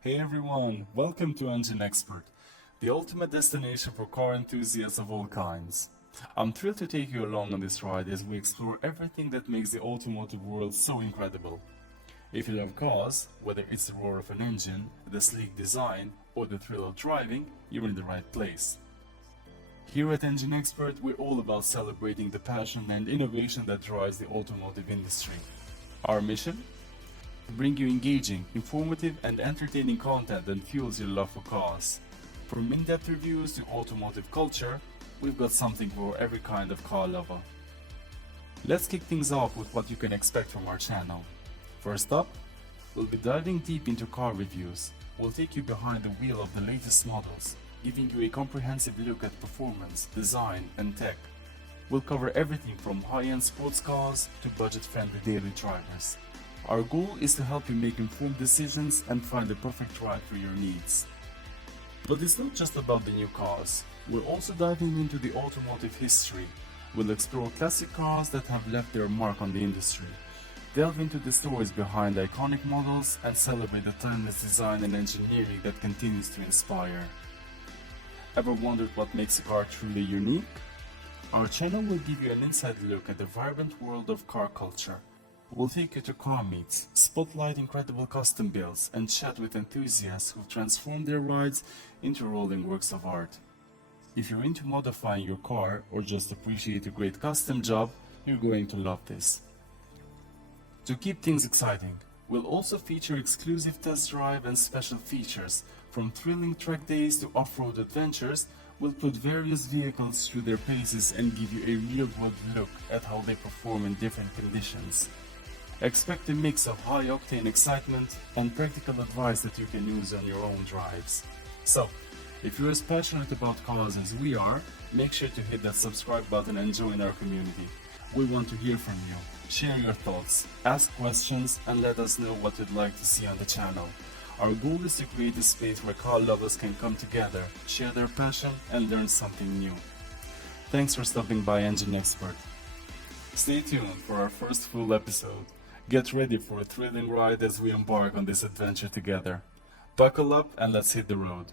Hey everyone, welcome to Engine Expert, the ultimate destination for car enthusiasts of all kinds. I'm thrilled to take you along on this ride as we explore everything that makes the automotive world so incredible. If you love cars, whether it's the roar of an engine, the sleek design, or the thrill of driving, you're in the right place. Here at Engine Expert, we're all about celebrating the passion and innovation that drives the automotive industry. Our mission? To bring you engaging, informative, and entertaining content that fuels your love for cars. From in-depth reviews to automotive culture, we've got something for every kind of car lover. Let's kick things off with what you can expect from our channel. First up, we'll be diving deep into car reviews. We'll take you behind the wheel of the latest models, giving you a comprehensive look at performance, design, and tech. We'll cover everything from high-end sports cars to budget-friendly daily drivers. Our goal is to help you make informed decisions and find the perfect ride for your needs. But it's not just about the new cars. We're also diving into the automotive history. We'll explore classic cars that have left their mark on the industry, delve into the stories behind iconic models, and celebrate the timeless design and engineering that continues to inspire. Ever wondered what makes a car truly unique? Our channel will give you an inside look at the vibrant world of car culture. We'll take you to car meets, spotlight incredible custom builds, and chat with enthusiasts who've transformed their rides into rolling works of art. If you're into modifying your car or just appreciate a great custom job, you're going to love this. To keep things exciting, we'll also feature exclusive test drive and special features. From thrilling track days to off-road adventures, we'll put various vehicles through their paces and give you a real-world look at how they perform in different conditions. Expect a mix of high-octane excitement and practical advice that you can use on your own drives. So, if you're as passionate about cars as we are, make sure to hit that subscribe button and join our community. We want to hear from you. Share your thoughts, ask questions, and let us know what you'd like to see on the channel. Our goal is to create a space where car lovers can come together, share their passion, and learn something new. Thanks for stopping by Engine Expert. Stay tuned for our first full episode. Get ready for a thrilling ride as we embark on this adventure together. Buckle up and let's hit the road.